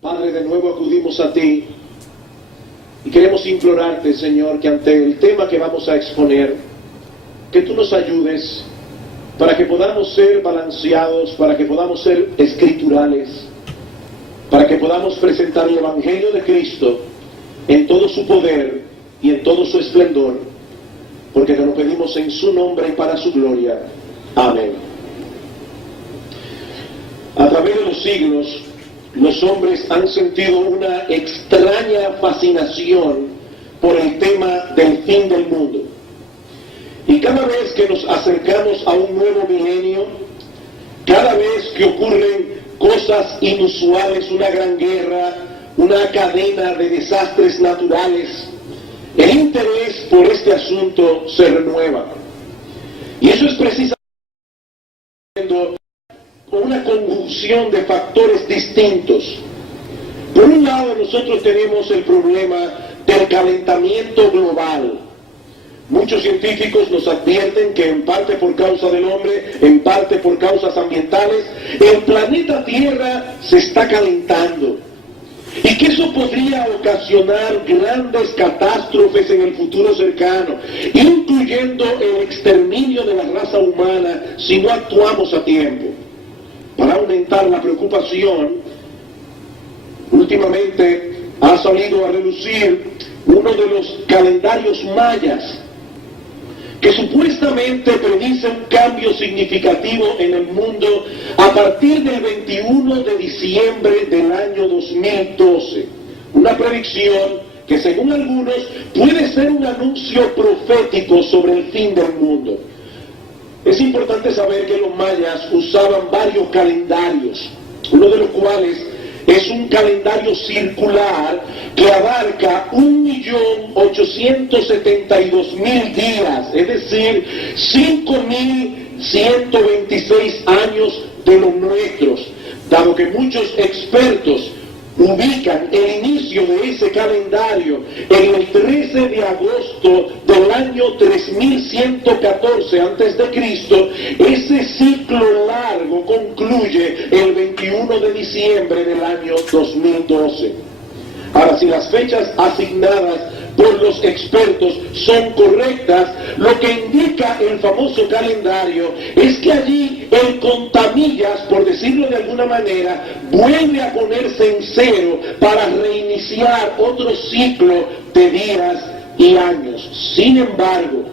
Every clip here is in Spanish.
Padre, de nuevo acudimos a ti y queremos implorarte, Señor, que ante el tema que vamos a exponer, que tú nos ayudes para que podamos ser balanceados, para que podamos ser escriturales, para que podamos presentar el Evangelio de Cristo en todo su poder y en todo su esplendor, porque te lo pedimos en su nombre y para su gloria. Amén. A través de los siglos, los hombres han sentido una extraña fascinación por el tema del fin del mundo. Y cada vez que nos acercamos a un nuevo milenio, cada vez que ocurren cosas inusuales, una gran guerra, una cadena de desastres naturales, el interés por este asunto se renueva. Y eso es precisamente una conjunción de factores distintos. Por un lado, nosotros tenemos el problema del calentamiento global. Muchos científicos nos advierten que en parte por causa del hombre, en parte por causas ambientales, el planeta Tierra se está calentando. Y que eso podría ocasionar grandes catástrofes en el futuro cercano, incluyendo el exterminio de la raza humana si no actuamos a tiempo. Para aumentar la preocupación, últimamente ha salido a relucir uno de los calendarios mayas, que supuestamente predice un cambio significativo en el mundo a partir del 21 de diciembre del año 2012. Una predicción que, según algunos, puede ser un anuncio profético sobre el fin del mundo. Es importante saber que los mayas usaban varios calendarios, uno de los cuales es un calendario circular que abarca 1.872.000 días, es decir, 5.126 años de los nuestros, dado que muchos expertos ubican el inicio de ese calendario en el 13 de agosto del año 3114 a.C., ese ciclo largo concluye el 21 de diciembre del año 2012. Ahora, si las fechas asignadas por los expertos son correctas, lo que indica el famoso calendario es que allí el contamillas, por decirlo de alguna manera, vuelve a ponerse en cero para reiniciar otro ciclo de días y años. Sin embargo,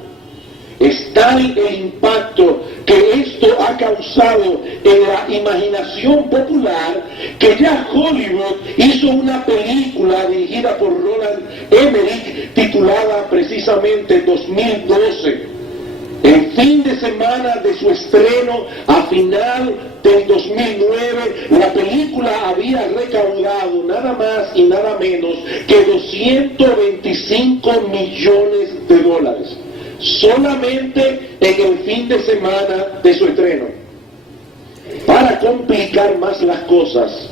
es tal el impacto que esto ha causado en la imaginación popular que ya Hollywood hizo una película dirigida por Roland Emmerich titulada precisamente 2012. El fin de semana de su estreno, a final del 2009, la película había recaudado nada más y nada menos que $225 millones. Solamente en el fin de semana de su estreno. Para complicar más las cosas,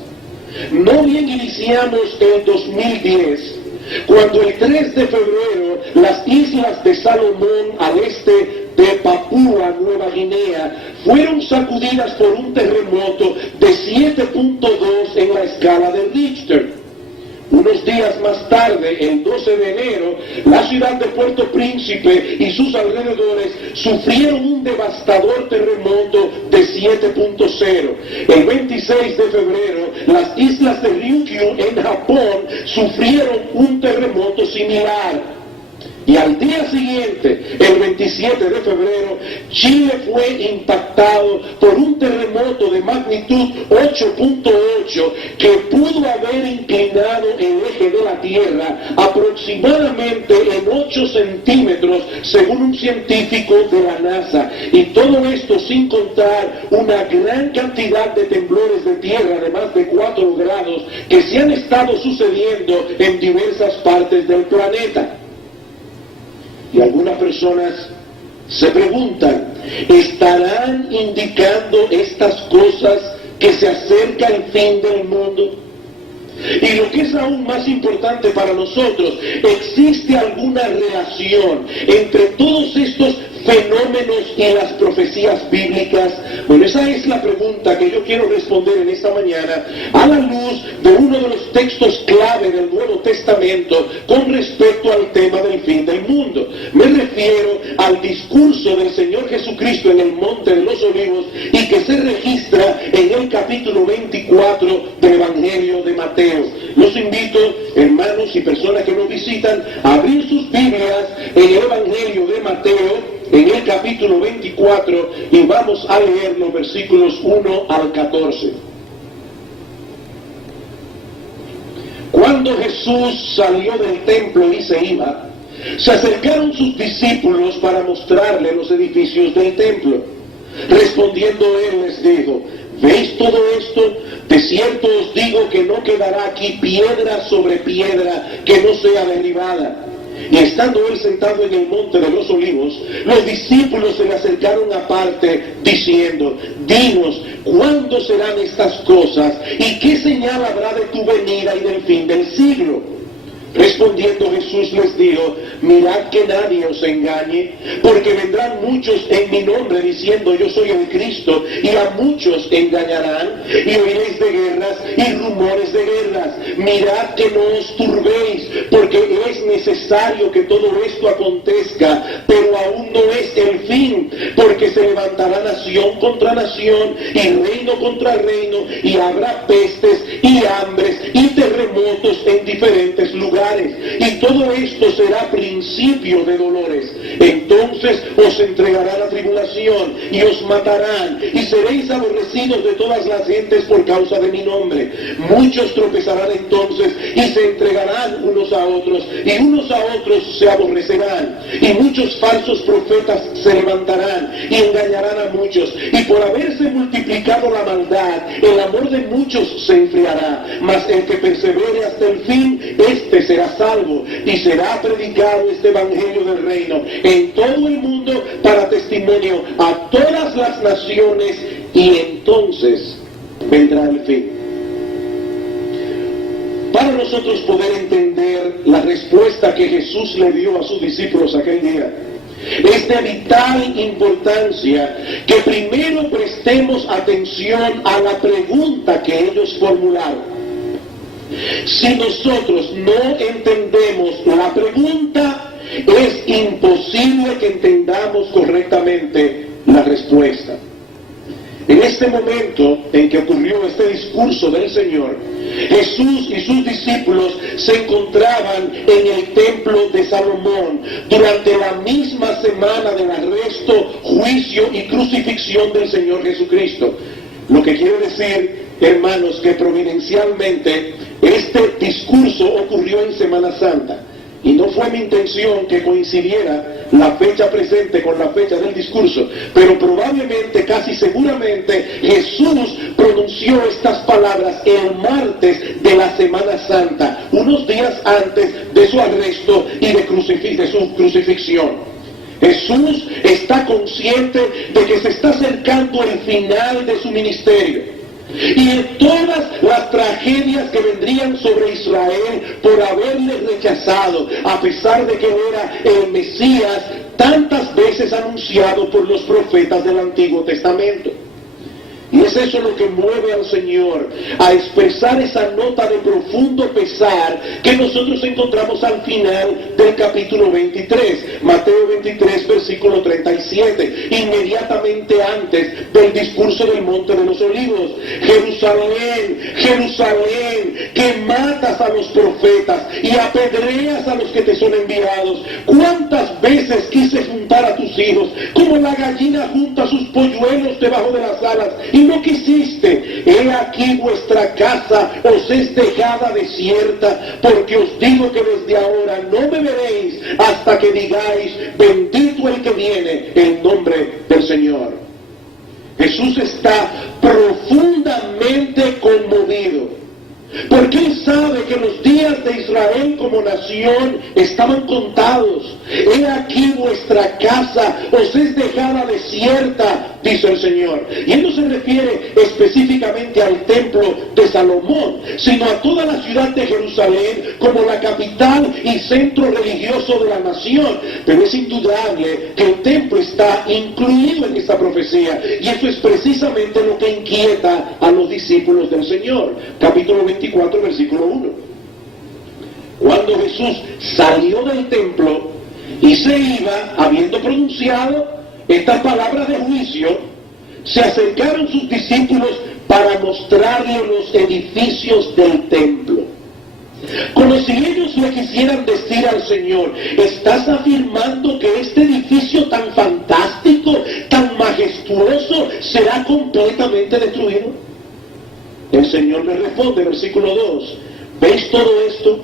no bien iniciamos el 2010, cuando el 3 de febrero las islas de Salomón al este de Papúa Nueva Guinea fueron sacudidas por un terremoto de 7.2 en la escala de Richter. Unos días más tarde, el 12 de enero, la ciudad de Puerto Príncipe y sus alrededores sufrieron un devastador terremoto de 7.0. El 26 de febrero, las islas de Ryukyu en Japón sufrieron un terremoto similar. Y al día siguiente, el 27 de febrero, Chile fue impactado por un terremoto de magnitud 8.8 que pudo haber inclinado el eje de la Tierra aproximadamente en 8 centímetros, según un científico de la NASA. Y todo esto sin contar una gran cantidad de temblores de tierra de más de 4 grados que se han estado sucediendo en diversas partes del planeta. Y algunas personas se preguntan, ¿estarán indicando estas cosas que se acerca el fin del mundo? Y lo que es aún más importante para nosotros, ¿existe alguna relación entre todos estos fenómenos y las profecías bíblicas? Bueno, esa es la pregunta que yo quiero responder en esta mañana a la luz de uno de los textos clave del Nuevo Testamento con respecto al tema del fin del mundo. Me refiero al discurso del Señor Jesucristo en el Monte de los Olivos y que se registra en el capítulo 24 del Evangelio de Mateo. Los invito, hermanos y personas que nos visitan, a abrir sus Biblias en el Evangelio de Mateo, en el capítulo 24, y vamos a leer los versículos 1 al 14. Cuando Jesús salió del templo y se iba, se acercaron sus discípulos para mostrarle los edificios del templo. Respondiendo él les dijo: ¿veis todo esto? De cierto os digo que no quedará aquí piedra sobre piedra que no sea derribada. Y estando él sentado en el Monte de los Olivos, los discípulos se le acercaron aparte, diciendo: dinos, ¿cuándo serán estas cosas? ¿Y qué señal habrá de tu venida y del fin del siglo? Respondiendo Jesús les dijo: mirad que nadie os engañe, porque vendrán muchos en mi nombre diciendo: yo soy el Cristo, y a muchos engañarán, y oiréis de guerras y rumores de guerras. Mirad que no os turbéis, porque es necesario que todo esto acontezca, pero aún no es el fin, porque se levantará nación contra nación, y reino contra reino, y habrá pestes y hambres y terremotos en diferentes lugares. Y todo esto será principio de dolores. Entonces os entregarán a tribulación y os matarán, y seréis aborrecidos de todas las gentes por causa de mi nombre. Muchos tropezarán entonces y se entregarán unos a otros, y unos a otros se aborrecerán. Y muchos falsos profetas se levantarán y engañarán a muchos. Y por haberse multiplicado la maldad, el amor de muchos se enfriará. Mas el que persevere hasta el fin, este será salvo, y será predicado este evangelio del reino en todo el mundo para testimonio a todas las naciones, y entonces vendrá el fin. Para nosotros poder entender la respuesta que Jesús le dio a sus discípulos aquel día, es de vital importancia que primero prestemos atención a la pregunta que ellos formularon. Si nosotros no entendemos la pregunta, es imposible que entendamos correctamente la respuesta. En este momento en que ocurrió este discurso del Señor, Jesús y sus discípulos se encontraban en el templo de Salomón durante la misma semana del arresto, juicio y crucifixión del Señor Jesucristo. Lo que quiere decir, hermanos, que providencialmente este discurso ocurrió en Semana Santa. Y no fue mi intención que coincidiera la fecha presente con la fecha del discurso, pero probablemente, casi seguramente, Jesús pronunció estas palabras el martes de la Semana Santa, unos días antes de su arresto y de su crucifixión. Jesús está consciente de que se está acercando el final de su ministerio. Y en todas las tragedias que vendrían sobre Israel por haberle rechazado, a pesar de que era el Mesías tantas veces anunciado por los profetas del Antiguo Testamento. Y es eso lo que mueve al Señor a expresar esa nota de profundo pesar que nosotros encontramos al final del capítulo 23, Mateo 23, versículo 37, inmediatamente antes del discurso del Monte de los Olivos. Jerusalén, Jerusalén, que matas a los profetas y apedreas a los que te son enviados. ¿Cuántas veces quise juntar a tus hijos, como la gallina junta sus polluelos debajo de las alas, y no quisiste? He aquí vuestra casa os es dejada desierta, porque os digo que desde ahora no me veréis hasta que digáis: bendito el que viene en nombre del Señor. Jesús está profundamente conmovido, porque Él sabe que los días de Israel como nación estaban contados. He aquí vuestra casa os es dejada desierta, dice el Señor. Y él no se refiere específicamente al templo de Salomón, sino a toda la ciudad de Jerusalén como la capital y centro religioso de la nación. Pero es indudable que el templo está incluido en esta profecía, y eso es precisamente lo que inquieta a los discípulos del Señor. Capítulo 24, versículo 1. Cuando Jesús salió del templo y se iba, habiendo pronunciado estas palabras de juicio, se acercaron sus discípulos para mostrarle los edificios del templo. Como si ellos le quisieran decir al Señor: ¿estás afirmando que este edificio tan fantástico, tan majestuoso, será completamente destruido? El Señor le responde, versículo 2: ¿veis todo esto?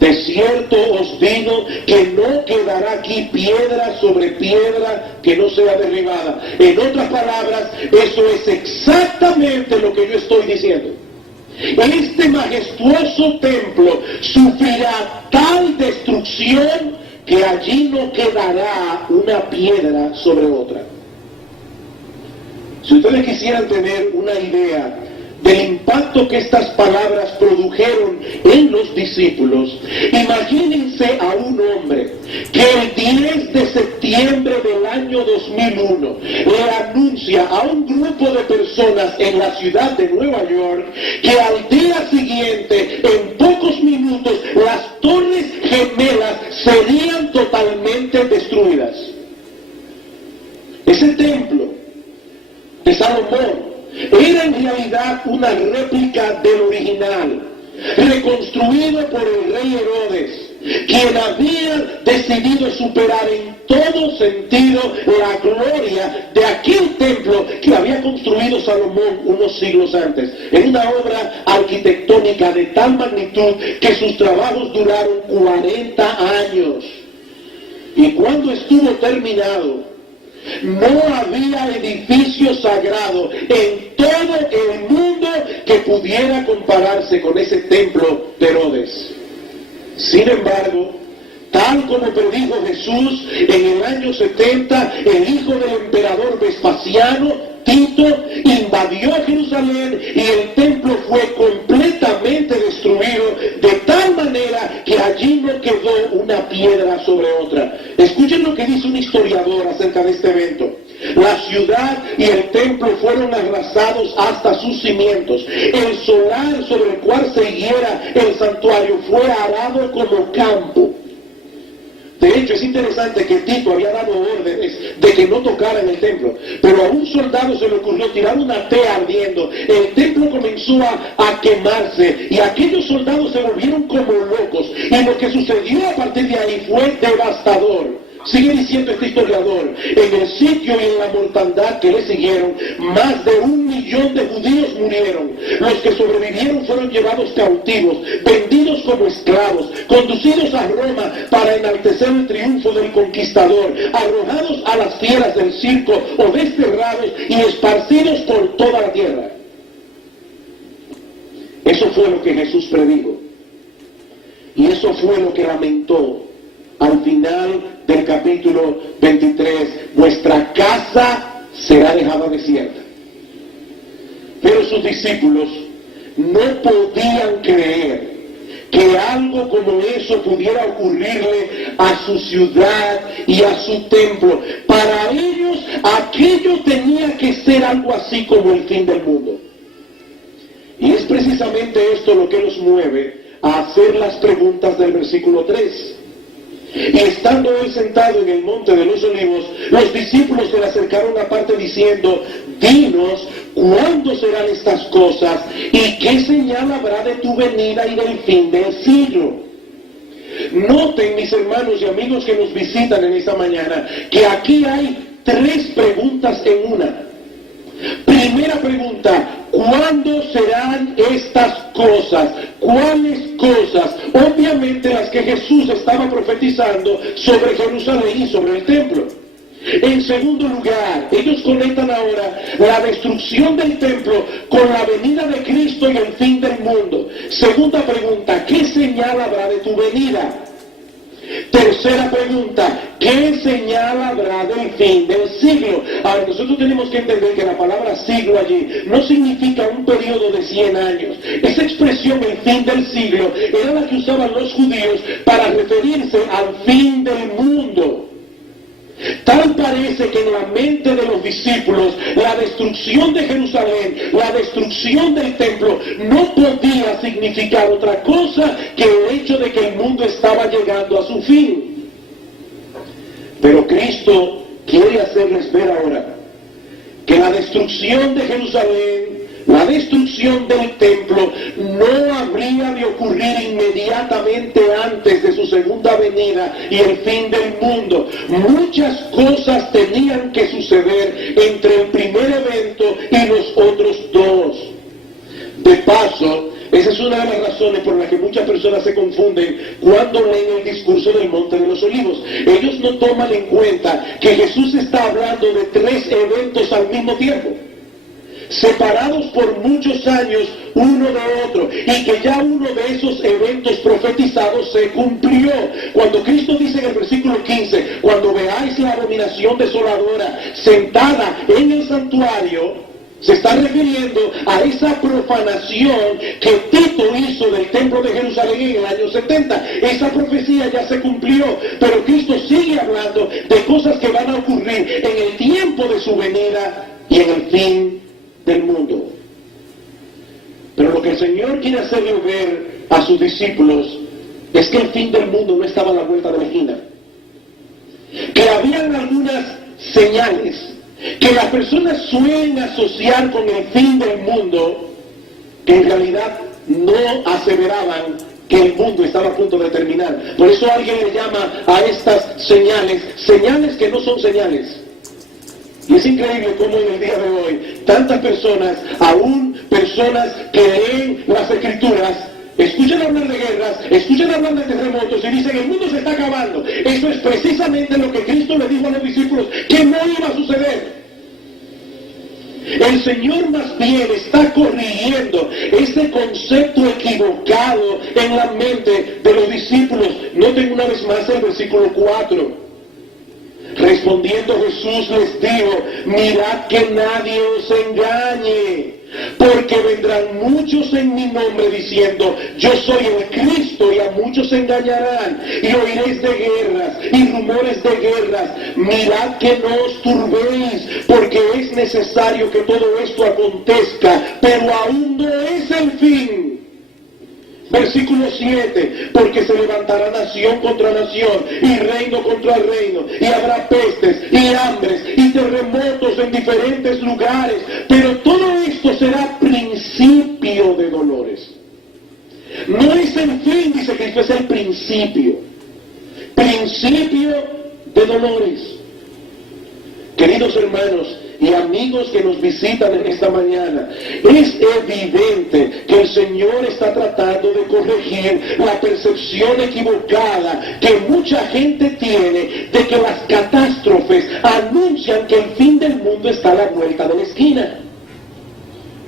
De cierto os digo que no quedará aquí piedra sobre piedra que no sea derribada. En otras palabras, eso es exactamente lo que yo estoy diciendo. Este majestuoso templo sufrirá tal destrucción que allí no quedará una piedra sobre otra. Si ustedes quisieran tener una idea del impacto que estas palabras produjeron en los discípulos, imagínense a un hombre que el 10 de septiembre del año 2001 le anuncia a un grupo de personas en la ciudad de Nueva York que al día siguiente, en pocos minutos, las torres gemelas serían totalmente destruidas. Ese templo de Salomón era en realidad una réplica del original, reconstruido por el rey Herodes, quien había decidido superar en todo sentido la gloria de aquel templo que había construido Salomón unos siglos antes, en una obra arquitectónica de tal magnitud que sus trabajos duraron 40 años. Y cuando estuvo terminado, no había edificio sagrado en todo el mundo que pudiera compararse con ese templo de Herodes. Sin embargo, tal como predijo Jesús en el año 70, el hijo del emperador Vespasiano, Tito, invadió Jerusalén y el templo fue completamente destruido, de tal manera que allí no quedó una piedra sobre otra. Escuchen lo que dice un historiador acerca de este evento. La ciudad y el templo fueron arrasados hasta sus cimientos. El solar sobre el cual se higuera el santuario fue arado como campo. De hecho, es interesante que Tito había dado órdenes de que no tocaran el templo, pero a un soldado se le ocurrió tirar una tea ardiendo. El templo comenzó a quemarse y aquellos soldados se volvieron como locos. Y lo que sucedió a partir de ahí fue devastador. Sigue diciendo este historiador: en el sitio y en la mortandad que le siguieron, más de 1 millón de judíos murieron. Los que sobrevivieron fueron llevados cautivos, vendidos como esclavos, conducidos a Roma para enaltecer el triunfo del conquistador, arrojados a las fieras del circo o desterrados y esparcidos por toda la tierra. Eso fue lo que Jesús predijo, y eso fue lo que lamentó al final del capítulo 23, vuestra casa será dejada desierta. Pero sus discípulos no podían creer que algo como eso pudiera ocurrirle a su ciudad y a su templo. Para ellos aquello tenía que ser algo así como el fin del mundo. Y es precisamente esto lo que los mueve a hacer las preguntas del versículo 3. Y estando él sentado en el monte de los olivos, los discípulos se le acercaron aparte diciendo: dinos, ¿cuándo serán estas cosas? ¿Y qué señal habrá de tu venida y del fin del siglo? Noten, mis hermanos y amigos que nos visitan en esta mañana, que aquí hay 3 preguntas en una. Primera pregunta: ¿cuándo serán estas cosas? ¿Cuáles cosas? Obviamente las que Jesús estaba profetizando sobre Jerusalén y sobre el templo. En segundo lugar, ellos conectan ahora la destrucción del templo con la venida de Cristo y el fin del mundo. Segunda pregunta, ¿qué señal habrá de tu venida? Tercera pregunta, ¿qué señal habrá del fin del siglo? Ahora, nosotros tenemos que entender que la palabra siglo allí no significa un periodo de 100 años. Esa expresión, el fin del siglo, era la que usaban los judíos para referirse al fin del mundo. Tal parece que en la mente de los discípulos la destrucción de Jerusalén, la destrucción del templo, no podía significar otra cosa que el hecho de que el mundo estaba llegando a su fin. Pero Cristo quiere hacerles ver ahora que la destrucción de Jerusalén, la destrucción del templo, no habría de ocurrir inmediatamente antes de su segunda venida y el fin del mundo. Muchas cosas tenían que suceder entre el primer evento y los otros dos. De paso, esa es una de las razones por las que muchas personas se confunden cuando leen el discurso del Monte de los Olivos. Ellos no toman en cuenta que Jesús está hablando de 3 eventos al mismo tiempo, separados por muchos años uno de otro, y que ya uno de esos eventos profetizados se cumplió. Cuando Cristo dice en el versículo 15, cuando veáis la abominación desoladora sentada en el santuario, se está refiriendo a esa profanación que Tito hizo del templo de Jerusalén en el año 70. Esa profecía ya se cumplió, pero Cristo sigue hablando de cosas que van a ocurrir en el tiempo de su venida y en el fin del mundo. Pero lo que el Señor quiere hacerle ver a sus discípulos es que el fin del mundo no estaba a la vuelta de la esquina, que habían algunas señales que las personas suelen asociar con el fin del mundo, que en realidad no aseveraban que el mundo estaba a punto de terminar. Por eso alguien le llama a estas señales, señales que no son señales. Y es increíble cómo en el día de hoy tantas personas, aún personas que leen las Escrituras, escuchan hablar de guerras, escuchan hablar de terremotos y dicen el mundo se está acabando. Eso es precisamente lo que Cristo le dijo a los discípulos que no iba a suceder. El Señor más bien está corrigiendo ese concepto equivocado en la mente de los discípulos. Noten una vez más el versículo 4. Respondiendo Jesús les dijo, mirad que nadie os engañe, porque vendrán muchos en mi nombre diciendo, yo soy el Cristo, y a muchos engañarán, y oiréis de guerras y rumores de guerras. Mirad que no os turbéis, porque es necesario que todo esto acontezca, pero aún no es el fin. Versículo 7, porque se levantará nación contra nación y reino contra reino, y habrá pestes y hambres y terremotos en diferentes lugares, pero todo esto será principio de dolores. No es el fin, dice Cristo, es el principio. Principio de dolores. Queridos hermanos y amigos que nos visitan en esta mañana, es evidente que el Señor está tratando de corregir la percepción equivocada que mucha gente tiene de que las catástrofes anuncian que el fin del mundo está a la vuelta de la esquina.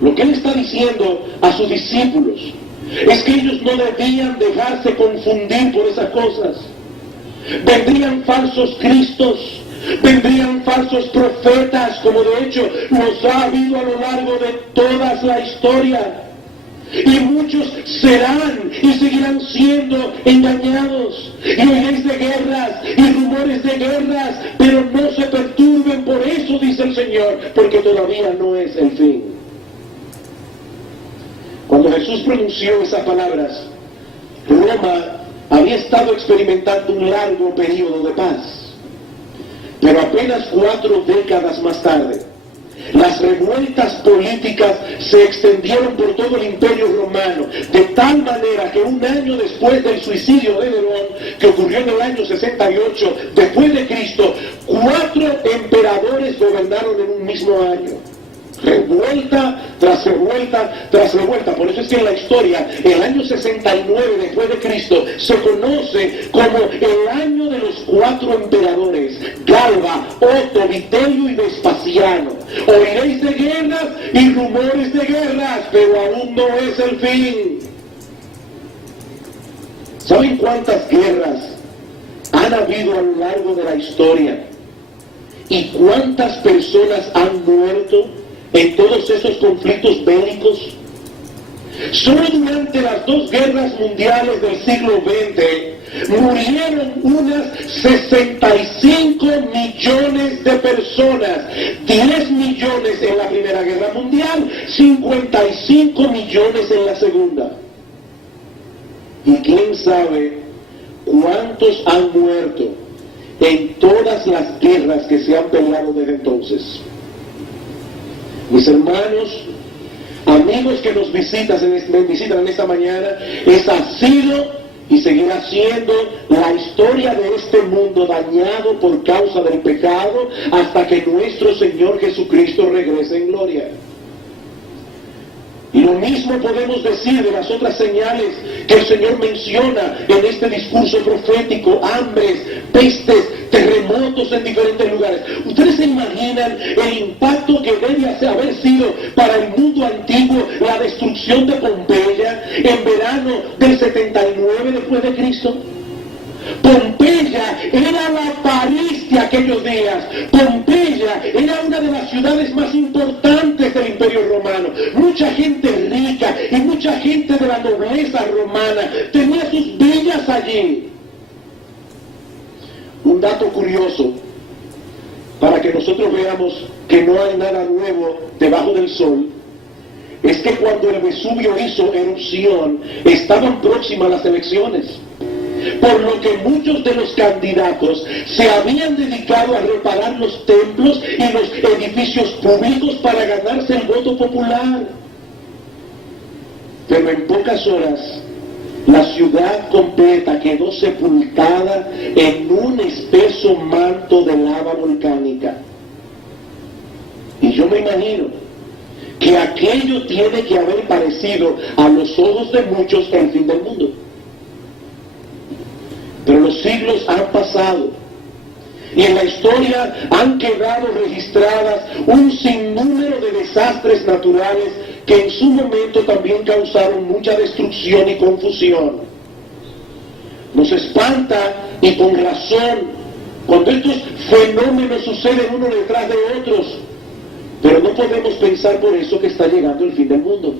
Lo que Él está diciendo a sus discípulos es que ellos no debían dejarse confundir por esas cosas. Vendrían falsos cristos, vendrían falsos profetas, como de hecho los ha habido a lo largo de toda la historia. Y muchos serán y seguirán siendo engañados. Y oiréis de guerras y rumores de guerras, pero no se perturben por eso, dice el Señor, porque todavía no es el fin. Cuando Jesús pronunció esas palabras, Roma había estado experimentando un largo periodo de paz. Pero apenas 4 décadas más tarde, las revueltas políticas se extendieron por todo el Imperio Romano, de tal manera que un año después del suicidio de Nerón, que ocurrió en el año 68 después de Cristo, 4 emperadores gobernaron en un mismo año. Revuelta tras revuelta tras revuelta. Por eso es que en la historia, el año 69 después de Cristo se conoce como el año de los 4 emperadores: Galba, Otto, Vitelio y Vespasiano. Oiréis de guerras y rumores de guerras, pero aún no es el fin. ¿Saben cuántas guerras han habido a lo largo de la historia? ¿Y cuántas personas han muerto en todos esos conflictos bélicos? Solo durante las 2 guerras mundiales del siglo XX murieron unas 65 millones de personas, 10 millones en la Primera Guerra Mundial, 55 millones en la Segunda. Y quién sabe cuántos han muerto en todas las guerras que se han peleado desde entonces. Mis hermanos, amigos que nos visitan en esta mañana, esa ha sido y seguirá siendo la historia de este mundo dañado por causa del pecado hasta que nuestro Señor Jesucristo regrese en gloria. Y lo mismo podemos decir de las otras señales que el Señor menciona en este discurso profético: hambres, pestes, terremotos en diferentes lugares. ¿Ustedes se imaginan el impacto que debe haber sido para el mundo antiguo la destrucción de Pompeya en verano del 79 después de Cristo? Pompeya era la París de aquellos días. Pompeya era una de las ciudades más importantes del Imperio Romano. Mucha gente rica y mucha gente de la nobleza romana tenía sus villas allí. Un dato curioso, para que nosotros veamos que no hay nada nuevo debajo del sol, es que cuando el Vesubio hizo erupción, estaban próximas las elecciones. Por lo que muchos de los candidatos se habían dedicado a reparar los templos y los edificios públicos para ganarse el voto popular. Pero en pocas horas, la ciudad completa quedó sepultada en un espeso manto de lava volcánica. Y yo me imagino que aquello tiene que haber parecido a los ojos de muchos el fin del mundo. Pero los siglos han pasado y en la historia han quedado registradas un sinnúmero de desastres naturales que en su momento también causaron mucha destrucción y confusión. Nos espanta, y con razón, cuando estos fenómenos suceden uno detrás de otros, pero no podemos pensar por eso que está llegando el fin del mundo.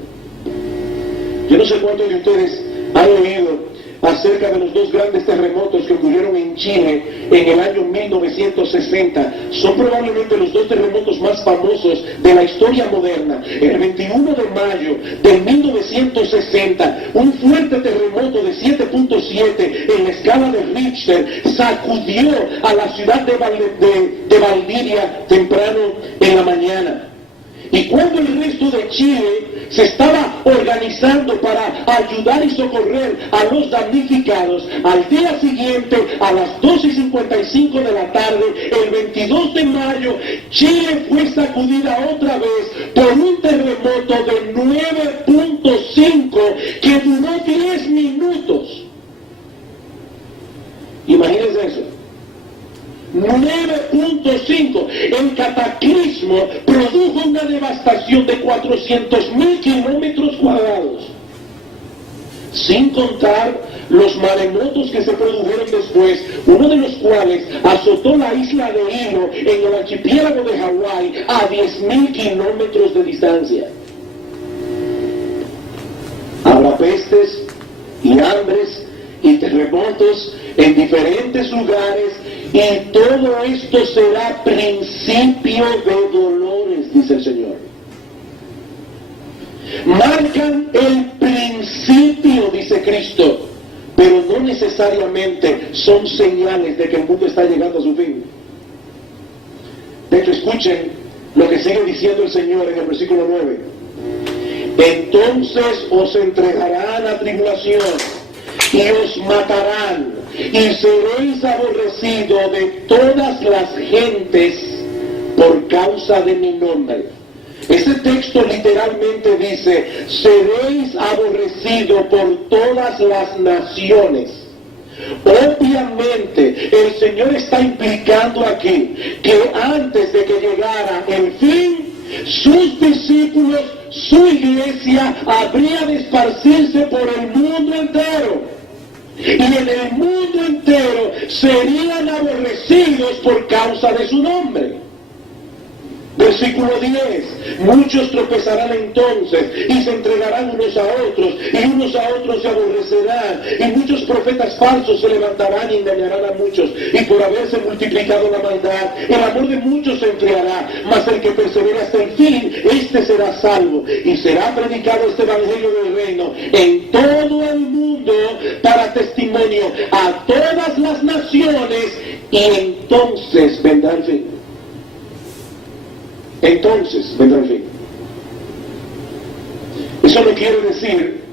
Yo no sé cuántos de ustedes han oído acerca de los 2 grandes terremotos que ocurrieron en Chile en el año 1960. Son probablemente los 2 terremotos más famosos de la historia moderna. El 21 de mayo de 1960, un fuerte terremoto de 7.7 en la escala de Richter sacudió a la ciudad de Valdivia temprano en la mañana. Y cuando el resto de Chile se estaba organizando para ayudar y socorrer a los damnificados, al día siguiente, a las 2:55 de la tarde, el 22 de mayo, Chile fue sacudida otra vez por un terremoto de 9.5 que duró 10 minutos. Imagínense eso. 9.5. El cataclismo produjo una devastación de 400.000 kilómetros cuadrados, sin contar los maremotos que se produjeron después, uno de los cuales azotó la isla de Hilo en el archipiélago de Hawái a 10.000 kilómetros de distancia. Habrá pestes y hambres y terremotos en diferentes lugares, y todo esto será principio de dolores, dice el Señor. Marcan el principio, dice Cristo, pero no necesariamente son señales de que el mundo está llegando a su fin. De hecho, escuchen lo que sigue diciendo el Señor en el versículo 9. Entonces os entregarán a tribulación y os matarán, y seréis aborrecidos de todas las gentes por causa de mi nombre. Ese texto literalmente dice: seréis aborrecidos por todas las naciones. Obviamente el Señor está implicando aquí que antes de que llegara el fin, sus discípulos, su iglesia, habría de esparcirse por el mundo entero. y en el mundo entero serían aborrecidos por causa de su nombre. Versículo 10, muchos tropezarán entonces y se entregarán unos a otros y unos a otros se aborrecerán y muchos profetas falsos se levantarán y engañarán a muchos y por haberse multiplicado la maldad el amor de muchos se enfriará, mas el que persevera hasta el fin, este será salvo y será predicado este evangelio del reino en todo el mundo para testimonio a todas las naciones y entonces vendrá el fin. Entonces vendrá el fin. Eso no quiere decir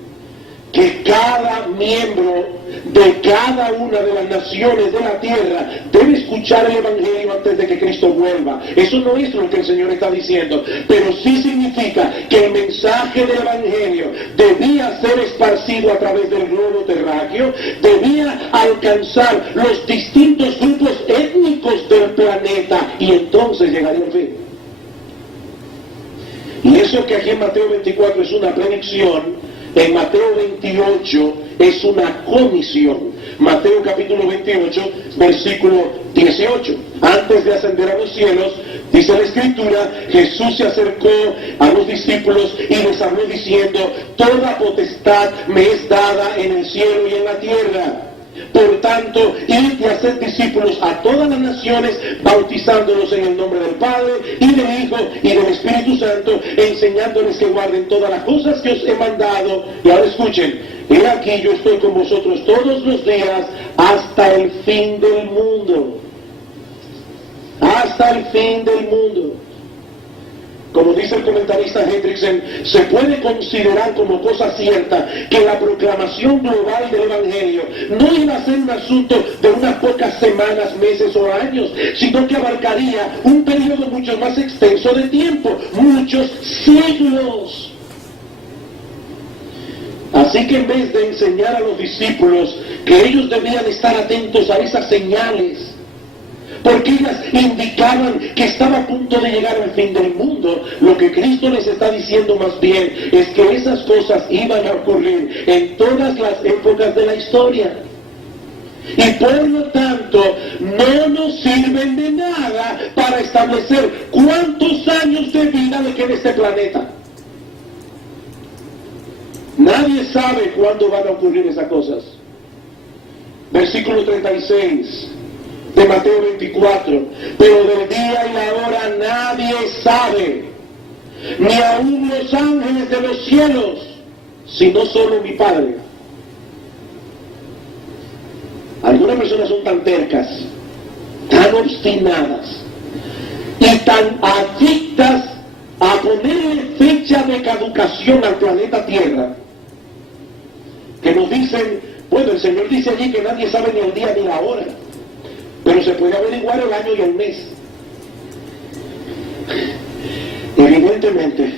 que cada miembro de cada una de las naciones de la tierra debe escuchar el Evangelio antes de que Cristo vuelva. Eso no es lo que el Señor está diciendo, pero sí significa que el mensaje del Evangelio debía ser esparcido a través del globo terráqueo, debía alcanzar los distintos grupos étnicos del planeta y entonces llegaría el fin. Y eso que aquí en Mateo 24 es una predicción, en Mateo 28 es una comisión. Mateo capítulo 28, versículo 18. Antes de ascender a los cielos, dice la Escritura, Jesús se acercó a los discípulos y les habló diciendo, toda potestad me es dada en el cielo y en la tierra. Por tanto, id y haced discípulos a todas las naciones, bautizándolos en el nombre del Padre, y del Hijo, y del Espíritu Santo, enseñándoles que guarden todas las cosas que os he mandado. Y ahora escuchen, he aquí yo estoy con vosotros todos los días hasta el fin del mundo. Hasta el fin del mundo. Como dice el comentarista Hendrickson, se puede considerar como cosa cierta que la proclamación global del Evangelio no iba a ser un asunto de unas pocas semanas, meses o años, sino que abarcaría un periodo mucho más extenso de tiempo, muchos siglos. Así que en vez de enseñar a los discípulos que ellos debían estar atentos a esas señales, porque ellas indicaban que estaba a punto de llegar al fin del mundo, lo que Cristo les está diciendo más bien es que esas cosas iban a ocurrir en todas las épocas de la historia. Y por lo tanto, no nos sirven de nada para establecer cuántos años de vida le queda a este planeta. Nadie sabe cuándo van a ocurrir esas cosas. Versículo 36. De Mateo 24, pero del día y la hora nadie sabe, ni aun los ángeles de los cielos, sino solo mi Padre. Algunas personas son tan tercas, tan obstinadas y tan adictas a ponerle fecha de caducación al planeta Tierra, que nos dicen, bueno, el Señor dice allí que nadie sabe ni el día ni la hora, pero se puede averiguar el año y el mes. Evidentemente,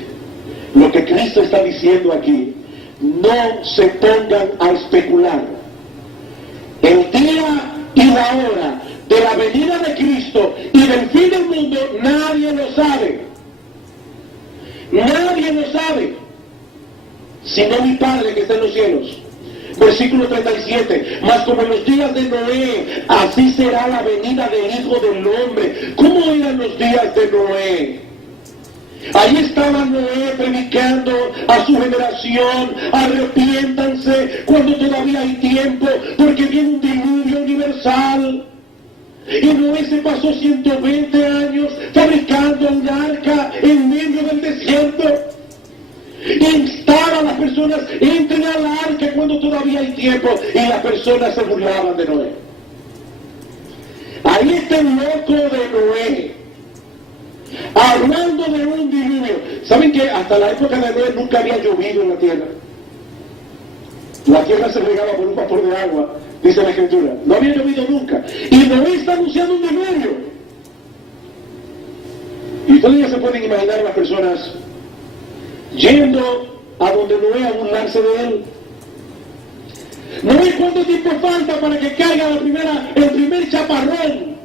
lo que Cristo está diciendo aquí, no se pongan a especular. El día y la hora de la venida de Cristo y del fin del mundo, nadie lo sabe. Nadie lo sabe, sino mi Padre que está en los cielos. Versículo 37, mas como en los días de Noé, así será la venida del Hijo del Hombre. ¿Cómo eran los días de Noé? Ahí estaba Noé predicando a su generación, arrepiéntanse cuando todavía hay tiempo, porque viene un diluvio universal. Y Noé se pasó 120 años fabricando un arca en medio del desierto. Instaba a las personas, entren al arca cuando todavía hay tiempo, y las personas se burlaban de Noé. Ahí está el loco de Noé, hablando de un diluvio. ¿Saben que hasta la época de Noé nunca había llovido en la tierra? La tierra se regaba por un vapor de agua, dice la Escritura. No había llovido nunca. Y Noé está anunciando un diluvio. Y ustedes ya se pueden imaginar a las personas yendo a donde Noé a burlarse de él. Noé, ¿cuánto tiempo falta para que caiga el primer chaparrón?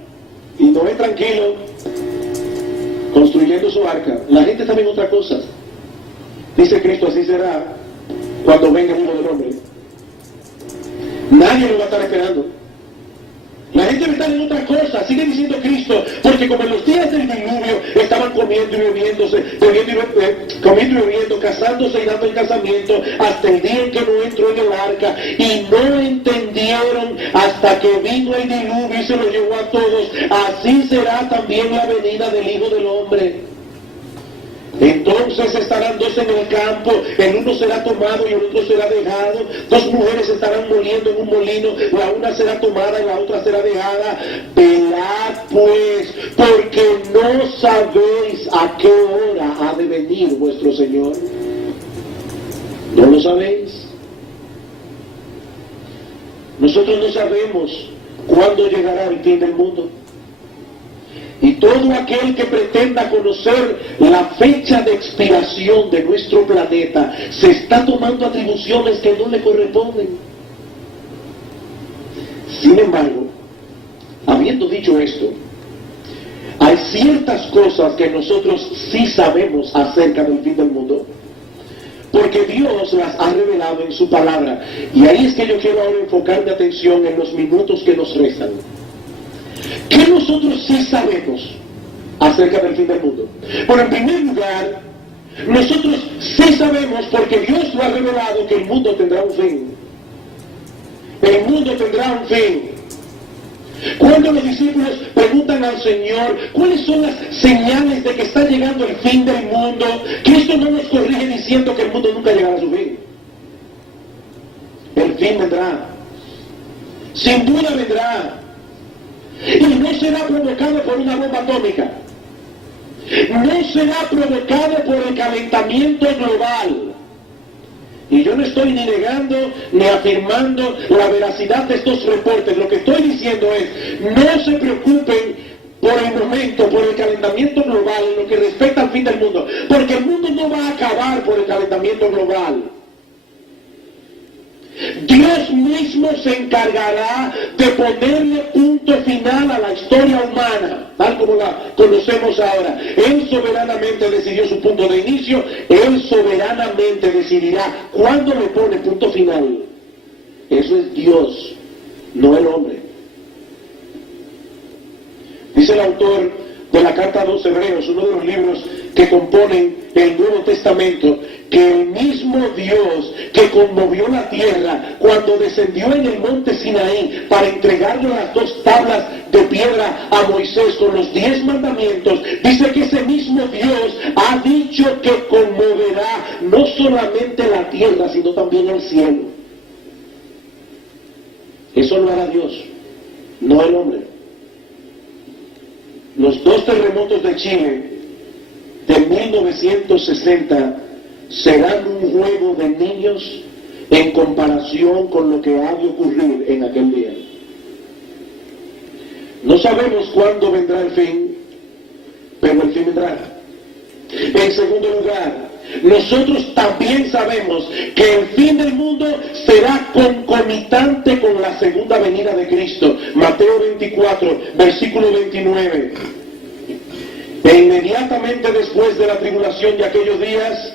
Y Noé tranquilo, construyendo su arca. La gente está viendo otra cosa. Dice Cristo, así será cuando venga el Hijo del Hombre. Nadie lo va a estar esperando. La gente va a estar en otra cosa, sigue diciendo Cristo, porque como en los días del diluvio estaban comiendo y bebiéndose, comiendo y bebiendo, casándose y dando en casamiento, hasta el día en que no entró en el arca, y no entendieron hasta que vino el diluvio y se lo llevó a todos, así será también la venida del Hijo del Hombre. Entonces estarán dos en el campo, el uno será tomado y el otro será dejado. Dos mujeres estarán moliendo en un molino, la una será tomada y la otra será dejada. Velad pues, porque no sabéis a qué hora ha de venir vuestro Señor. ¿No lo sabéis? Nosotros no sabemos cuándo llegará el fin del mundo. Y todo aquel que pretenda conocer la fecha de expiración de nuestro planeta se está tomando atribuciones que no le corresponden. Sin embargo, habiendo dicho esto, hay ciertas cosas que nosotros sí sabemos acerca del fin del mundo, porque Dios las ha revelado en su palabra. Y ahí es que yo quiero ahora enfocar mi atención en los minutos que nos restan. ¿Qué nosotros sí sabemos acerca del fin del mundo? Bueno, en primer lugar, nosotros sí sabemos, porque Dios lo ha revelado, que el mundo tendrá un fin. El mundo tendrá un fin. Cuando los discípulos preguntan al Señor, ¿cuáles son las señales de que está llegando el fin del mundo? Cristo no nos corrige diciendo que el mundo nunca llegará a su fin. El fin vendrá. Sin duda vendrá. Y no será provocado por una bomba atómica. No será provocado por el calentamiento global. Y yo no estoy ni negando ni afirmando la veracidad de estos reportes. Lo que estoy diciendo es, no se preocupen por el momento, por el calentamiento global en lo que respecta al fin del mundo. Porque el mundo no va a acabar por el calentamiento global. Dios mismo se encargará de ponerle punto final a la historia humana, tal como la conocemos ahora. Él soberanamente decidió su punto de inicio, Él soberanamente decidirá cuándo le pone punto final. Eso es Dios, no el hombre. Dice el autor de la carta a los Hebreos, uno de los libros que componen el Nuevo Testamento, que el mismo Dios que conmovió la tierra cuando descendió en el monte Sinaí para entregarle las 2 tablas de piedra a Moisés con los 10 mandamientos, dice que ese mismo Dios ha dicho que conmoverá no solamente la tierra, sino también el cielo. Eso lo hará Dios, no el hombre. Los 2 terremotos de Chile de 1960 serán un juego de niños en comparación con lo que ha de ocurrir en aquel día. No sabemos cuándo vendrá el fin, pero el fin vendrá. En segundo lugar, nosotros también sabemos que el fin del mundo será concomitante con la segunda venida de Cristo. Mateo 24, versículo 29. E inmediatamente después de la tribulación de aquellos días,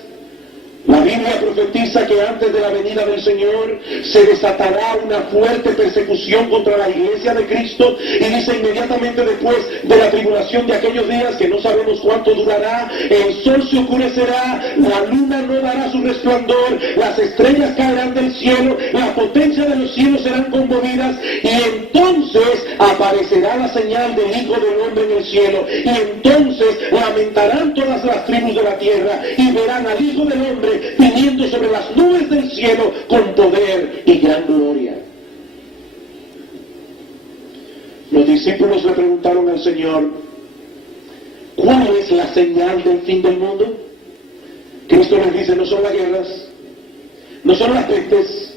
la Biblia profetiza que antes de la venida del Señor se desatará una fuerte persecución contra la iglesia de Cristo, y dice inmediatamente después de la tribulación de aquellos días, que no sabemos cuánto durará, el sol se oscurecerá, la luna no dará su resplandor, las estrellas caerán del cielo, la potencia de los cielos serán conmovidas, y entonces aparecerá la señal del Hijo del Hombre en el cielo, y entonces lamentarán todas las tribus de la tierra y verán al Hijo del Hombre viniendo sobre las nubes del cielo con poder y gran gloria. Los discípulos le preguntaron al Señor, ¿cuál es la señal del fin del mundo? Cristo les dice, no son las guerras, no son las pestes,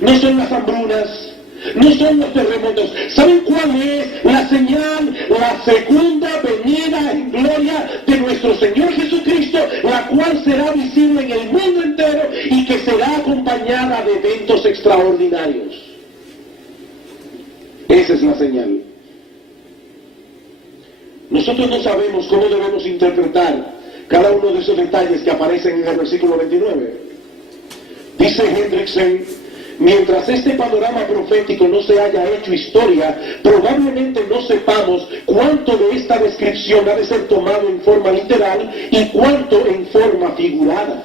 no son las hambrunas, no son los terremotos. ¿Saben cuál es la señal? La segunda venida en gloria de nuestro Señor Jesucristo, la cual será visible en el mundo entero y que será acompañada de eventos extraordinarios. Esa es la señal. Nosotros no sabemos cómo debemos interpretar cada uno de esos detalles que aparecen en el versículo 29. Dice Hendrickson mientras este panorama profético no se haya hecho historia, probablemente no sepamos cuánto de esta descripción ha de ser tomado en forma literal y cuánto en forma figurada.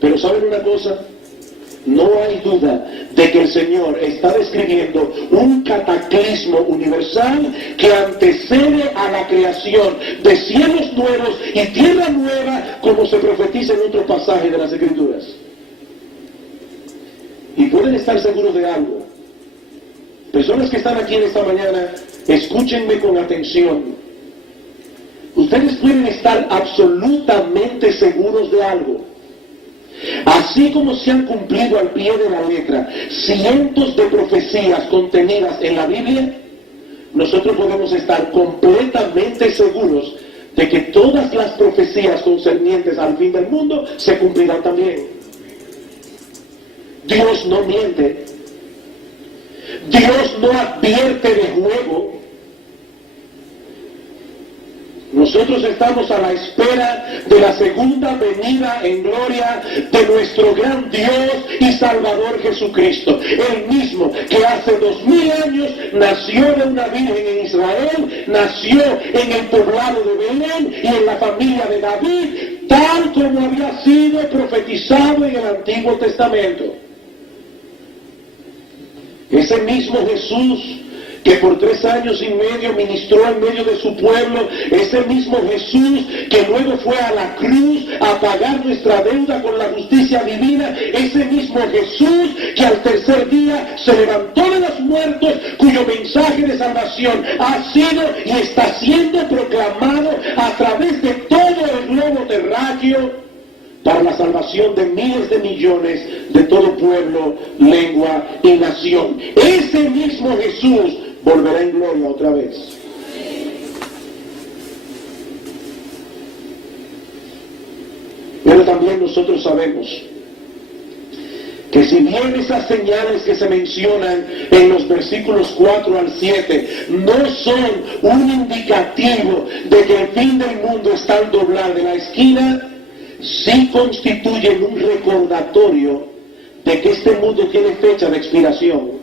Pero ¿saben una cosa? No hay duda de que el Señor está describiendo un cataclismo universal que antecede a la creación de cielos nuevos y tierra nueva, como se profetiza en otro pasaje de las Escrituras. Y pueden estar seguros de algo. Personas que están aquí en esta mañana, escúchenme con atención. Ustedes pueden estar absolutamente seguros de algo. Así como se han cumplido al pie de la letra cientos de profecías contenidas en la Biblia, nosotros podemos estar completamente seguros de que todas las profecías concernientes al fin del mundo se cumplirán también. Dios no miente. Dios no advierte de juego. Nosotros estamos a la espera de la segunda venida en gloria de nuestro gran Dios y Salvador Jesucristo. El mismo que hace 2000 años nació de una virgen en Israel, nació en el poblado de Belén y en la familia de David, tal como había sido profetizado en el Antiguo Testamento. Ese mismo Jesús que por 3 años y medio ministró en medio de su pueblo, ese mismo Jesús que luego fue a la cruz a pagar nuestra deuda con la justicia divina, ese mismo Jesús que al tercer día se levantó de los muertos, cuyo mensaje de salvación ha sido y está siendo proclamado a través de todo el globo terráqueo, para la salvación de miles de millones de todo pueblo, lengua y nación. Ese mismo Jesús volverá en gloria otra vez. Pero también nosotros sabemos que si bien esas señales que se mencionan en los versículos 4 al 7 no son un indicativo de que el fin del mundo está al doblar de la esquina, sí constituyen un recordatorio de que este mundo tiene fecha de expiración.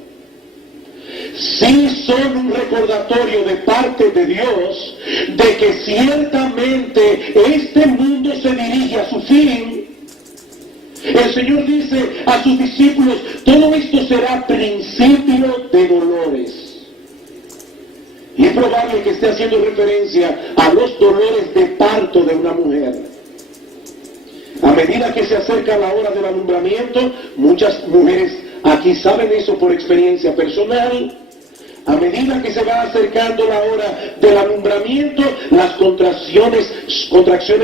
Sí son un recordatorio de parte de Dios de que ciertamente este mundo se dirige a su fin. El Señor dice a sus discípulos, todo esto será principio de dolores. Y es probable que esté haciendo referencia a los dolores de parto de una mujer. A medida que se acerca la hora del alumbramiento, muchas mujeres aquí saben eso por experiencia personal. A medida que se va acercando la hora del alumbramiento, las contracciones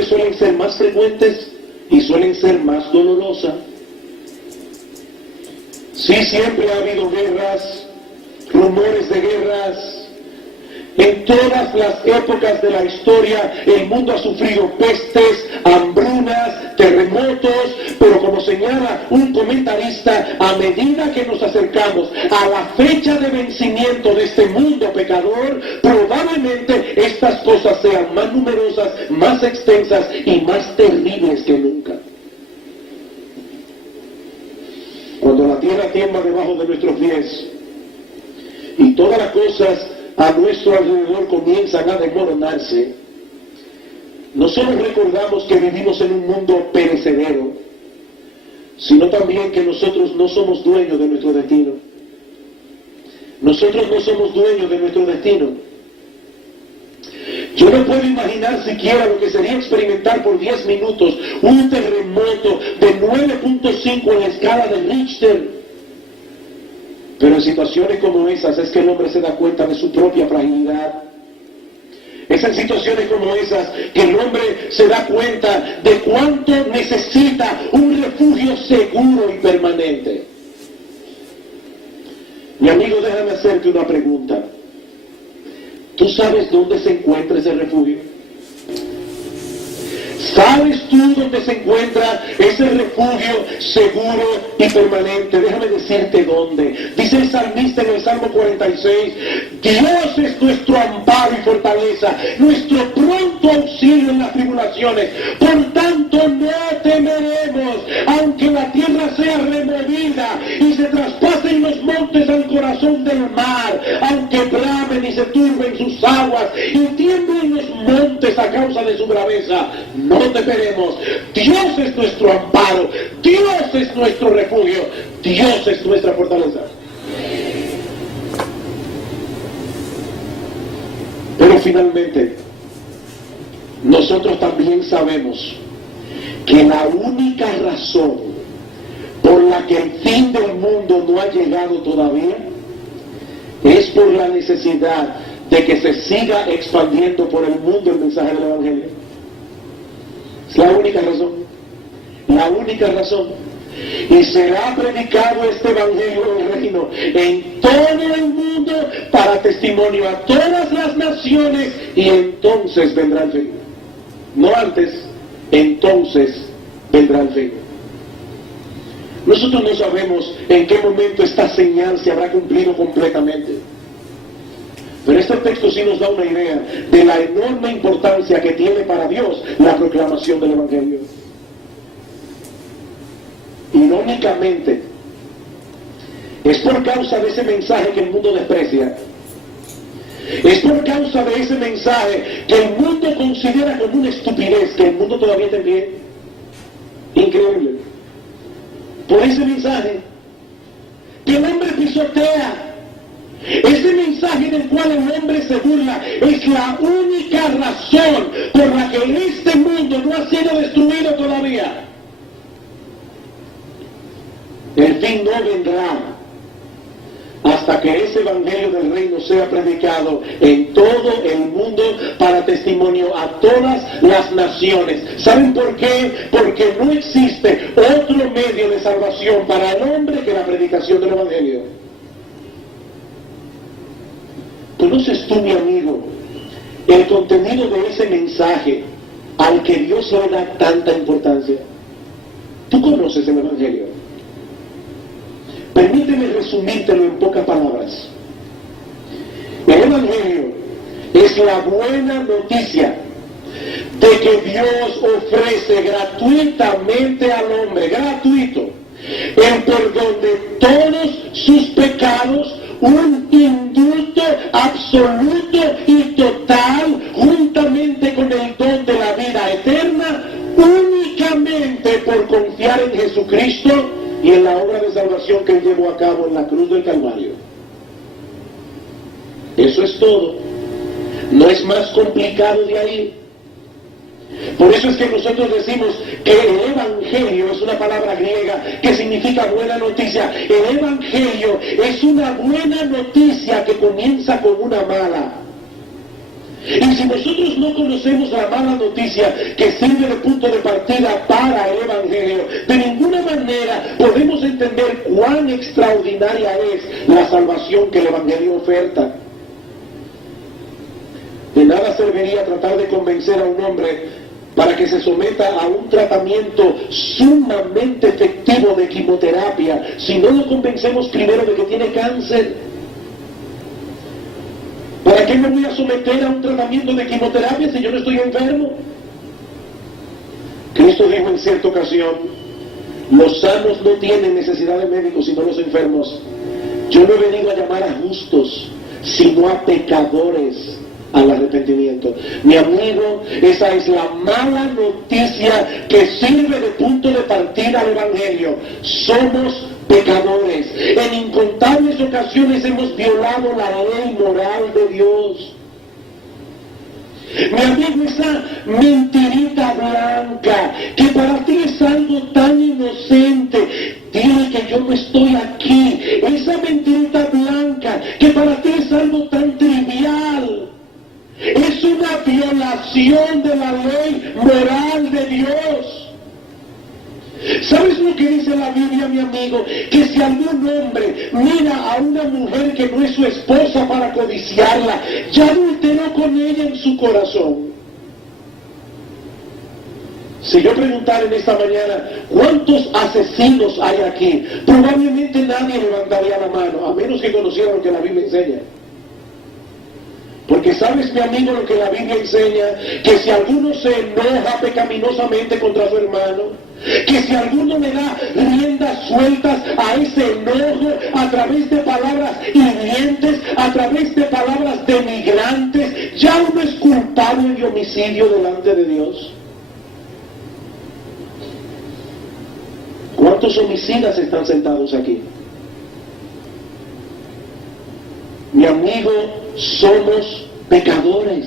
suelen ser más frecuentes y suelen ser más dolorosas. Sí, siempre ha habido guerras, rumores de guerras. En todas las épocas de la historia, el mundo ha sufrido pestes, hambrunas, terremotos, pero como señala un comentarista, a medida que nos acercamos a la fecha de vencimiento de este mundo pecador, probablemente estas cosas sean más numerosas, más extensas y más terribles que nunca. Cuando la tierra tiembla debajo de nuestros pies y todas las cosas a nuestro alrededor comienzan a desmoronarse, no solo recordamos que vivimos en un mundo perecedero, sino también que nosotros no somos dueños de nuestro destino. Nosotros no somos dueños de nuestro destino. Yo no puedo imaginar siquiera lo que sería experimentar por 10 minutos un terremoto de 9.5 en la escala de Richter. Pero en situaciones como esas es que el hombre se da cuenta de su propia fragilidad. Es en situaciones como esas que el hombre se da cuenta de cuánto necesita un refugio seguro y permanente. Mi amigo, déjame hacerte una pregunta. ¿Tú sabes dónde se encuentra ese refugio? ¿Sabes tú dónde se encuentra ese refugio seguro y permanente? Déjame decirte dónde. Dice el salmista en el Salmo 46, Dios es nuestro amparo y fortaleza, nuestro pronto auxilio en las tribulaciones. Por tanto no temeremos, aunque la tierra sea removida y se turben sus aguas y tiemblen los montes a causa de su braveza, no temeremos. Dios es nuestro amparo, Dios es nuestro refugio, Dios es nuestra fortaleza. Pero finalmente, nosotros también sabemos que la única razón por la que el fin del mundo no ha llegado todavía es por la necesidad de que se siga expandiendo por el mundo el mensaje del Evangelio. Es la única razón. La única razón. Y será predicado este Evangelio del Reino en todo el mundo para testimonio a todas las naciones, y entonces vendrá el fin. No antes, entonces vendrá el fin. Nosotros no sabemos en qué momento esta señal se habrá cumplido completamente. Pero este texto sí nos da una idea de la enorme importancia que tiene para Dios la proclamación del Evangelio. Irónicamente, es por causa de ese mensaje que el mundo desprecia. Es por causa de ese mensaje que el mundo considera como una estupidez, que el mundo todavía te envíe. Increíble. Por ese mensaje que el hombre pisotea, ese mensaje del cual el hombre se burla, es la única razón por la que este mundo no ha sido destruido todavía. El fin no vendrá hasta que ese Evangelio del Reino sea predicado en todo el mundo para testimonio a todas las naciones. ¿Saben por qué? Porque no existe otro medio de salvación para el hombre que la predicación del Evangelio. ¿Conoces tú, mi amigo, el contenido de ese mensaje al que Dios le da tanta importancia? ¿Tú conoces el Evangelio? Permíteme resumírtelo en pocas palabras. El Evangelio es la buena noticia de que Dios ofrece gratuitamente al hombre, gratuito, el perdón de todos sus pecados, un indulto absoluto y total, juntamente con el don de la vida eterna, únicamente por confiar en Jesucristo y en la obra de salvación que Él llevó a cabo en la cruz del Calvario. Eso es todo. No es más complicado de ahí. Por eso es que nosotros decimos que el Evangelio es una palabra griega que significa buena noticia. El Evangelio es una buena noticia que comienza con una mala. Y si nosotros no conocemos la mala noticia que sirve de punto de partida para el Evangelio, de ninguna manera podemos entender cuán extraordinaria es la salvación que el Evangelio oferta. De nada serviría tratar de convencer a un hombre para que se someta a un tratamiento sumamente efectivo de quimioterapia si no lo convencemos primero de que tiene cáncer. ¿Para qué me voy a someter a un tratamiento de quimioterapia si yo no estoy enfermo? Cristo dijo en cierta ocasión: los sanos no tienen necesidad de médicos sino los enfermos. Yo no he venido a llamar a justos, sino a pecadores al arrepentimiento. Mi amigo, esa es la mala noticia que sirve de punto de partida al Evangelio. Somos pecadores. En incontables ocasiones hemos violado la ley moral de Dios. Mi amigo, esa mentirita blanca que para ti es algo tan inocente, dile que yo no estoy aquí. Esa mentirita blanca que para ti es algo tan trivial, es una violación de la ley moral de Dios. ¿Sabes lo que dice la Biblia, mi amigo? Que si algún hombre mira a una mujer que no es su esposa para codiciarla, ya adulteró con ella en su corazón. Si yo preguntara en esta mañana cuántos asesinos hay aquí, probablemente nadie levantaría la mano, a menos que conociera lo que la Biblia enseña. Porque sabes, mi amigo, lo que la Biblia enseña, que si alguno se enoja pecaminosamente contra su hermano, que si alguno le da riendas sueltas a ese enojo a través de palabras hirientes, a través de palabras denigrantes, ya uno es culpable de homicidio delante de Dios. ¿Cuántos homicidas están sentados aquí? Mi amigo, somos pecadores.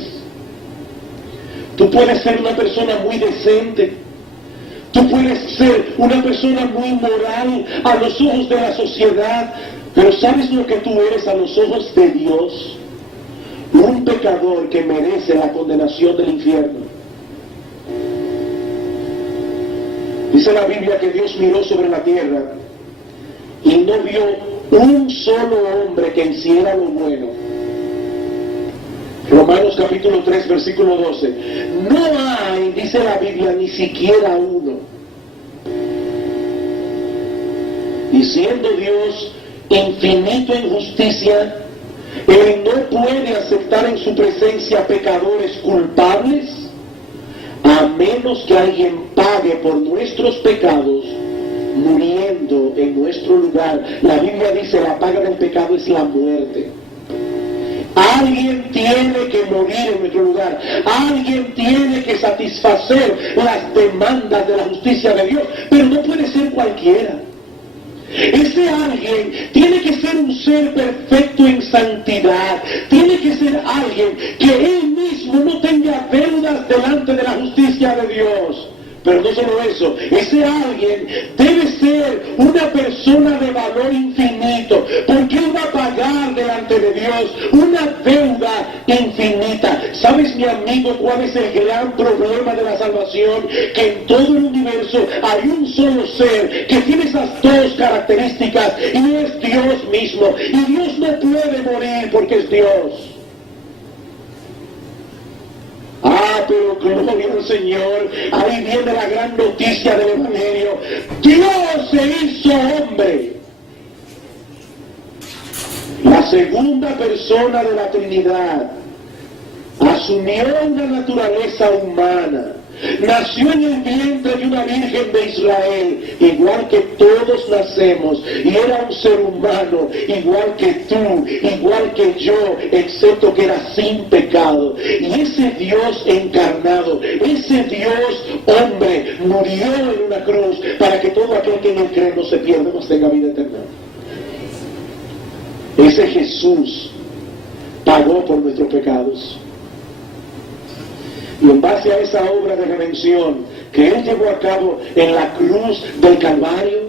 Tú puedes ser una persona muy decente. Tú puedes ser una persona muy moral a los ojos de la sociedad. Pero ¿sabes lo que tú eres a los ojos de Dios? Un pecador que merece la condenación del infierno. Dice la Biblia que Dios miró sobre la tierra y no vio un solo hombre que hiciera lo bueno. Romanos capítulo 3, versículo 12. No hay, dice la Biblia, ni siquiera uno. Y siendo Dios infinito en justicia, Él no puede aceptar en su presencia pecadores culpables, a menos que alguien pague por nuestros pecados muriendo en nuestro lugar. La Biblia dice, la paga del pecado es la muerte. Alguien tiene que morir en nuestro lugar. Alguien tiene que satisfacer las demandas de la justicia de Dios. Pero no puede ser cualquiera. Ese alguien tiene que ser un ser perfecto en santidad. Tiene que ser alguien que él mismo no tenga deudas delante de la justicia de Dios. Pero no solo eso, ese alguien debe ser una persona de valor infinito, porque él va a pagar delante de Dios una deuda infinita. ¿Sabes, mi amigo, cuál es el gran problema de la salvación? Que en todo el universo hay un solo ser que tiene esas dos características, y es Dios mismo. Y Dios no puede morir porque es Dios. Pero gloria al Señor, ahí viene la gran noticia del Evangelio. Dios se hizo hombre. La segunda persona de la Trinidad asumió una naturaleza humana. Nació en el vientre de una virgen de Israel, igual que todos nacemos, y era un ser humano, igual que tú, igual que yo, excepto que era sin pecado. Y ese Dios encarnado, ese Dios hombre, murió en una cruz para que todo aquel que en él cree no se pierda, mas tenga vida eterna. Ese Jesús pagó por nuestros pecados. Y en base a esa obra de redención que Él llevó a cabo en la cruz del Calvario,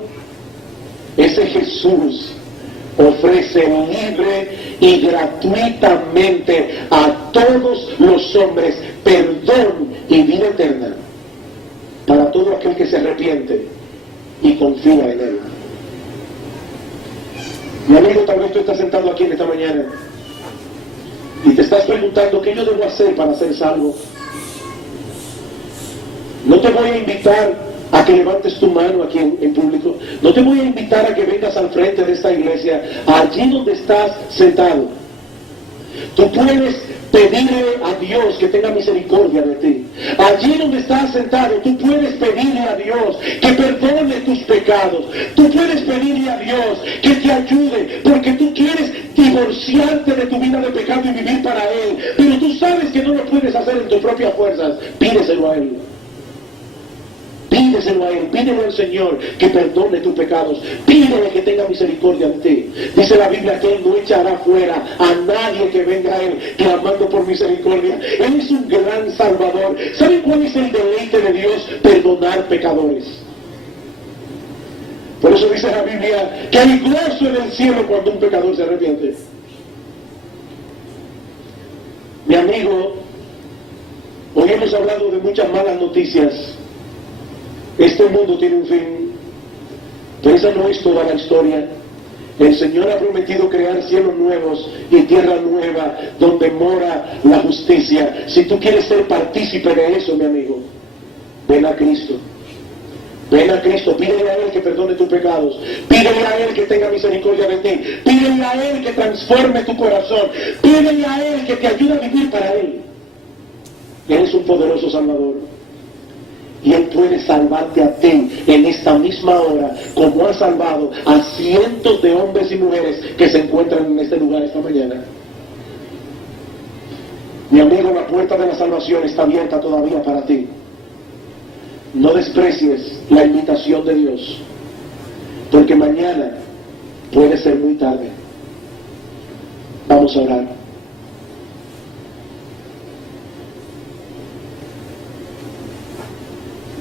ese Jesús ofrece libre y gratuitamente a todos los hombres perdón y vida eterna para todo aquel que se arrepiente y confía en Él. Mi amigo, tal vez tú estás sentado aquí en esta mañana y te estás preguntando qué yo debo hacer para ser salvo. No te voy a invitar a que levantes tu mano aquí en público. No te voy a invitar a que vengas al frente de esta iglesia, allí donde estás sentado. Tú puedes pedirle a Dios que tenga misericordia de ti. Allí donde estás sentado, tú puedes pedirle a Dios que perdone tus pecados. Tú puedes pedirle a Dios que te ayude, porque tú quieres divorciarte de tu vida de pecado y vivir para Él. Pero tú sabes que no lo puedes hacer en tus propias fuerzas. Pídeselo a Él. Pídeselo a Él, pídele al Señor que perdone tus pecados, pídele que tenga misericordia de ti. Dice la Biblia que Él no echará fuera a nadie que venga a Él clamando por misericordia. Él es un gran Salvador. ¿Saben cuál es el deleite de Dios? Perdonar pecadores. Por eso dice la Biblia que hay gozo en el cielo cuando un pecador se arrepiente. Mi amigo, hoy hemos hablado de muchas malas noticias. Este mundo tiene un fin, pero esa no es toda la historia. El Señor ha prometido crear cielos nuevos y tierra nueva donde mora la justicia. Si tú quieres ser partícipe de eso, mi amigo, ven a Cristo. Ven a Cristo, pídele a Él que perdone tus pecados, pídele a Él que tenga misericordia de ti, pídele a Él que transforme tu corazón, pídele a Él que te ayude a vivir para Él. Él es un poderoso Salvador y Él puede salvarte a ti en esta misma hora, como ha salvado a cientos de hombres y mujeres que se encuentran en este lugar esta mañana. Mi amigo, la puerta de la salvación está abierta todavía para ti. No desprecies la invitación de Dios, porque mañana puede ser muy tarde. Vamos a orar.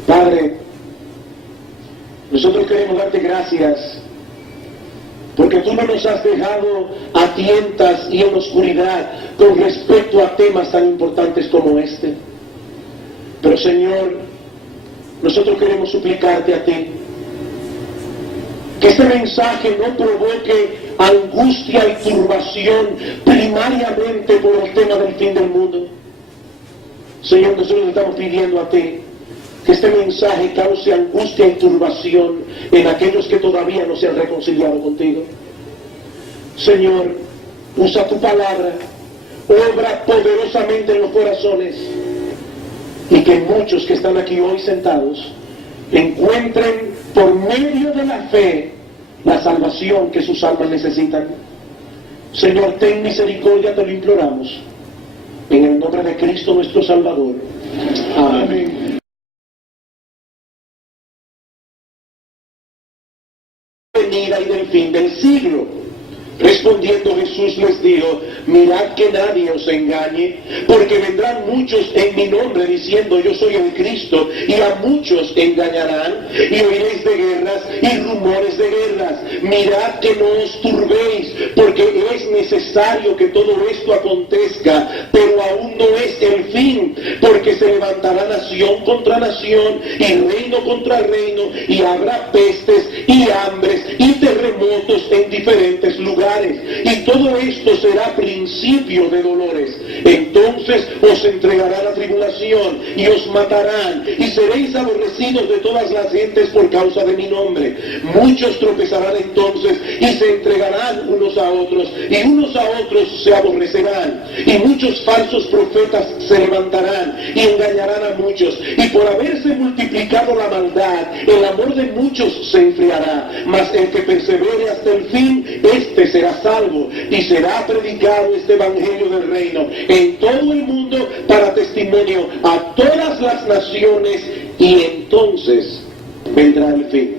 Padre, nosotros queremos darte gracias porque tú no nos has dejado a tientas y en oscuridad con respecto a temas tan importantes como este. Pero Señor, nosotros queremos suplicarte a ti que este mensaje no provoque angustia y turbación primariamente por el tema del fin del mundo. Señor, nosotros le estamos pidiendo a ti que este mensaje cause angustia y turbación en aquellos que todavía no se han reconciliado contigo. Señor, usa tu palabra, obra poderosamente en los corazones, y que muchos que están aquí hoy sentados encuentren por medio de la fe la salvación que sus almas necesitan. Señor, ten misericordia, te lo imploramos, en el nombre de Cristo nuestro Salvador. Amén. Venida y del fin del siglo. Respondiendo Jesús les dijo: mirad que nadie os engañe, porque vendrán muchos en mi nombre diciendo yo soy el Cristo, y a muchos engañarán, y oiréis de guerras y rumores de guerras. Mirad que no os turbéis, porque es necesario que todo esto acontezca, pero aún no es el fin, porque se levantará nación contra nación, y reino contra reino, y habrá pestes y hambres y terremotos en diferentes lugares. Y todo esto será principio de dolores. Entonces os entregarán a tribulación y os matarán, y seréis aborrecidos de todas las gentes por causa de mi nombre. Muchos tropezarán entonces y se entregarán unos a otros, y unos a otros se aborrecerán. Y muchos falsos profetas se levantarán y engañarán a muchos. Y por haberse multiplicado la maldad, el amor de muchos se enfriará. Mas el que persevere hasta el fin, este será salvo, y será predicado este evangelio del reino en todo el mundo para testimonio a todas las naciones, y entonces vendrá el fin.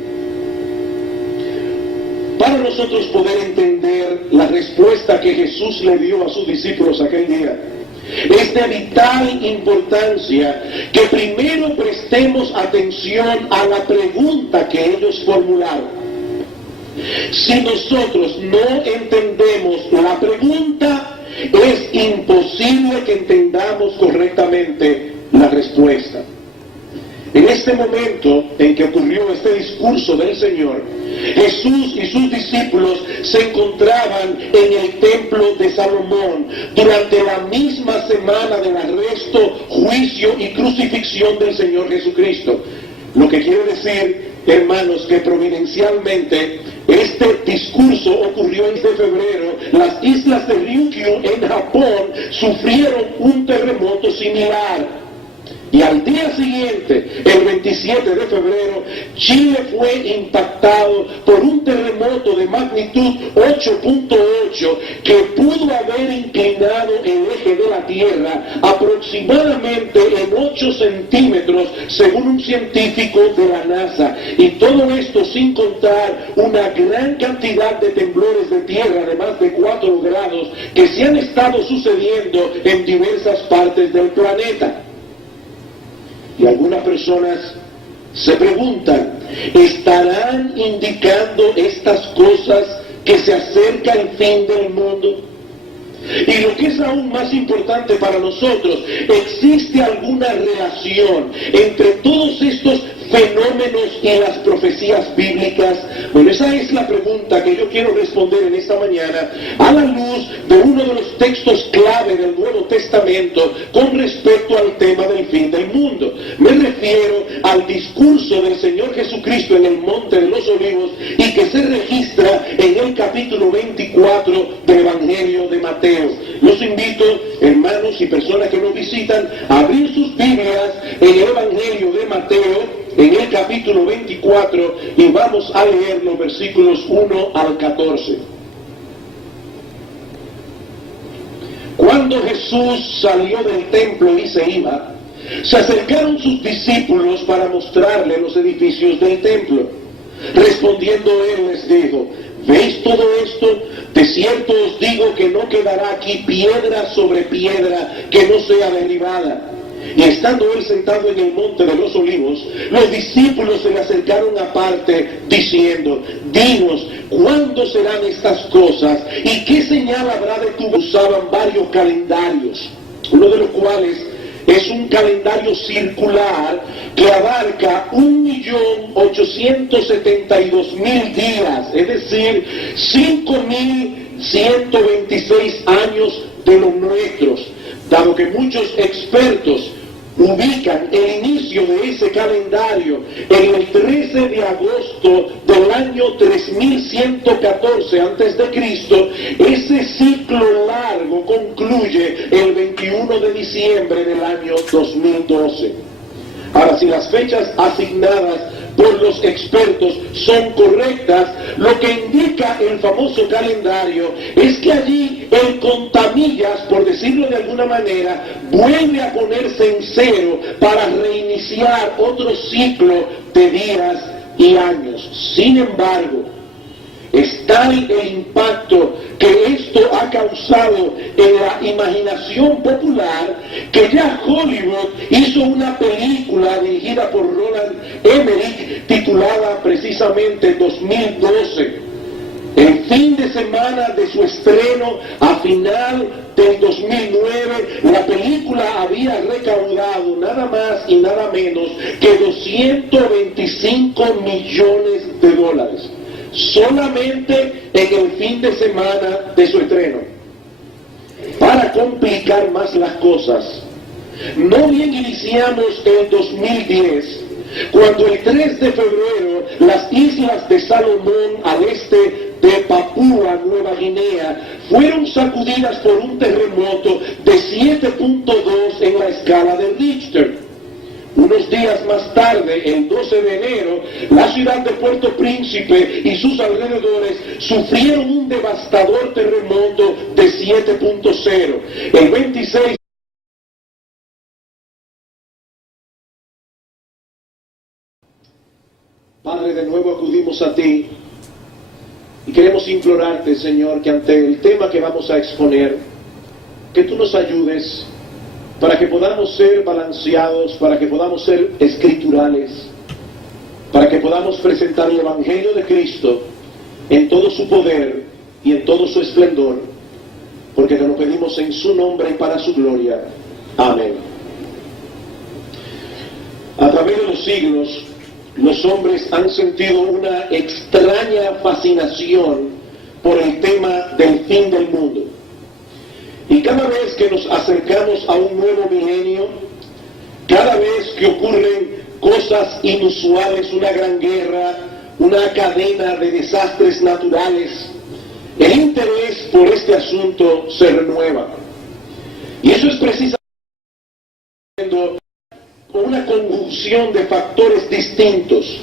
Para nosotros poder entender la respuesta que Jesús le dio a sus discípulos aquel día, es de vital importancia que primero prestemos atención a la pregunta que ellos formularon. Si nosotros no entendemos la pregunta, es imposible que entendamos correctamente la respuesta. En este momento en que ocurrió este discurso del Señor, Jesús y sus discípulos se encontraban en el templo de Salomón durante la misma semana del arresto, juicio y crucifixión del Señor Jesucristo. Lo que quiere decir, hermanos, que providencialmente este discurso ocurrió en febrero. Las islas de Ryukyu en Japón sufrieron un terremoto similar. Y al día siguiente, el 27 de febrero, Chile fue impactado por un terremoto de magnitud 8.8 que pudo haber inclinado el eje de la Tierra aproximadamente en 8 centímetros, según un científico de la NASA. Y todo esto sin contar una gran cantidad de temblores de tierra de más de 4 grados que se han estado sucediendo en diversas partes del planeta. Y algunas personas se preguntan, ¿estarán indicando estas cosas que se acerca el fin del mundo? Y lo que es aún más importante para nosotros, ¿existe alguna relación entre todos estos fenómenos y las profecías bíblicas? Bueno, esa es la pregunta que yo quiero responder en esta mañana a la luz de uno de los textos clave del Nuevo Testamento con respecto al tema del fin del mundo. Me refiero al discurso del Señor Jesucristo en el Monte de los Olivos y que se registra en el capítulo 24 del Evangelio de Mateo. Los invito, hermanos y personas que nos visitan, a abrir sus Biblias en el Evangelio de Mateo, en el capítulo 24, y vamos a leer los versículos 1 al 14. Cuando Jesús salió del templo y se iba, se acercaron sus discípulos para mostrarle los edificios del templo. Respondiendo él les dijo: ¿veis todo esto? De cierto os digo que no quedará aquí piedra sobre piedra que no sea derribada. Y estando él sentado en el monte de los olivos, los discípulos se le acercaron aparte, diciendo: dinos, ¿cuándo serán estas cosas? ¿Y qué señal habrá de tu? Usaban varios calendarios, uno de los cuales es un calendario circular que abarca 1.872.000 días, es decir, 5.126 años de los nuestros, dado que muchos expertos ubican el inicio de ese calendario en el 13 de agosto del año 3114 a.C., ese ciclo largo concluye el 21 de diciembre del año 2012. Ahora, si las fechas asignadas por los expertos son correctas, lo que indica el famoso calendario es que allí el contamillas, por decirlo de alguna manera, vuelve a ponerse en cero para reiniciar otro ciclo de días y años. Sin embargo, es tal el impacto que esto ha causado en la imaginación popular que ya Hollywood hizo una película dirigida por Roland Emmerich titulada precisamente 2012. El fin de semana de su estreno, a final del 2009, la película había recaudado nada más y nada menos que 225 millones de dólares. Solamente en el fin de semana de su estreno. Para complicar más las cosas, no bien iniciamos el 2010, cuando el 3 de febrero las islas de Salomón al este de Papúa Nueva Guinea fueron sacudidas por un terremoto de 7.2 en la escala de Richter. Unos días más tarde, el 12 de enero, la ciudad de Puerto Príncipe y sus alrededores sufrieron un devastador terremoto de 7.0. El 26 Padre, de nuevo acudimos a ti y queremos implorarte, Señor, que ante el tema que vamos a exponer, que tú nos ayudes para que podamos ser balanceados, para que podamos ser escriturales, para que podamos presentar el Evangelio de Cristo en todo su poder y en todo su esplendor, porque te lo pedimos en su nombre y para su gloria. Amén. A través de los siglos, los hombres han sentido una extraña fascinación por el tema del fin del mundo. Y cada vez que nos acercamos a un nuevo milenio, cada vez que ocurren cosas inusuales, una gran guerra, una cadena de desastres naturales, el interés por este asunto se renueva. Y eso es precisamente una conjunción de factores distintos.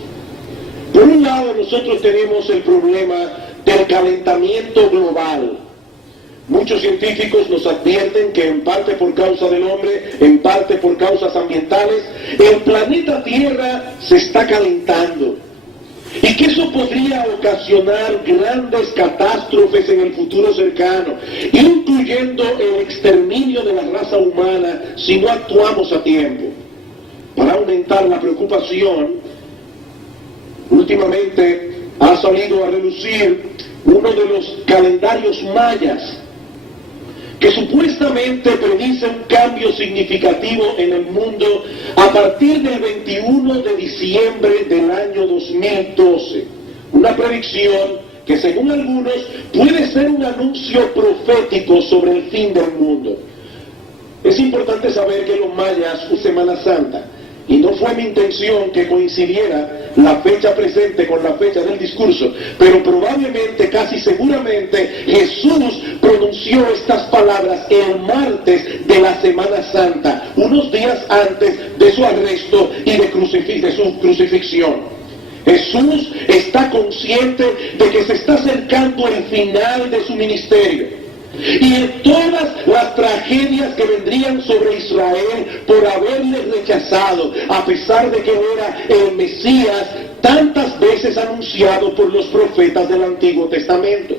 Por un lado, nosotros tenemos el problema del calentamiento global. Muchos científicos nos advierten que en parte por causa del hombre, en parte por causas ambientales, el planeta Tierra se está calentando. Y que eso podría ocasionar grandes catástrofes en el futuro cercano, incluyendo el exterminio de la raza humana si no actuamos a tiempo. Para aumentar la preocupación, últimamente ha salido a relucir uno de los calendarios mayas, que supuestamente predice un cambio significativo en el mundo a partir del 21 de diciembre del año 2012. Una predicción que según algunos puede ser un anuncio profético sobre el fin del mundo. Es importante saber que los mayas, Semana Santa, y no fue mi intención que coincidiera la fecha presente con la fecha del discurso, pero probablemente, casi seguramente, Jesús pronunció estas palabras el martes de la Semana Santa, unos días antes de su arresto y de su crucifixión. Jesús está consciente de que se está acercando el final de su ministerio. Y en todas las tragedias que vendrían sobre Israel por haberle rechazado, a pesar de que era el Mesías tantas veces anunciado por los profetas del Antiguo Testamento.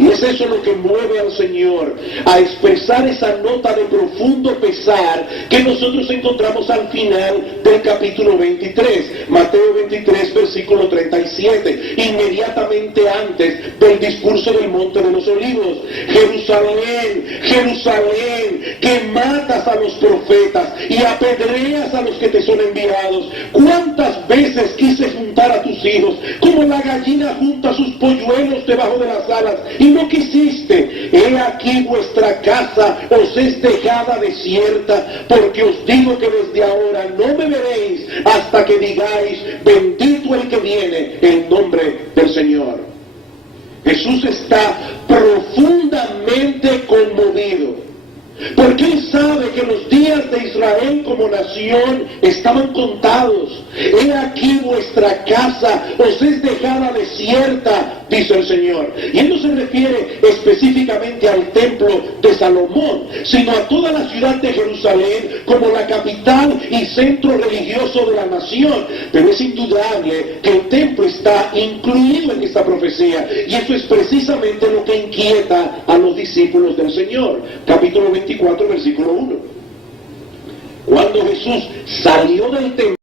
Y es eso lo que mueve al Señor a expresar esa nota de profundo pesar que nosotros encontramos al final del capítulo 23, Mateo 23, versículo 37, inmediatamente antes del discurso del Monte de los Olivos. Jerusalén, Jerusalén, que matas a los profetas y apedreas a los que te son enviados. ¿Cuántas veces quise juntar a tus hijos, como la gallina junta sus polluelos debajo de las alas, y no quisiste? He aquí vuestra casa os es dejada desierta, porque os digo que desde ahora no me veréis hasta que digáis, bendito el que viene en nombre del Señor. Jesús está profundamente conmovido, porque Él sabe que los días de Israel como nación estaban contados. He aquí vuestra casa os es dejada desierta, dice el Señor. Y Él no se refiere específicamente al templo de Salomón, sino a toda la ciudad de Jerusalén como la capital y centro religioso de la nación. Pero es indudable que el templo está incluido en esta profecía, y eso es precisamente lo que inquieta a los discípulos del Señor. Capítulo 24, versículo 1. Cuando Jesús salió del templo,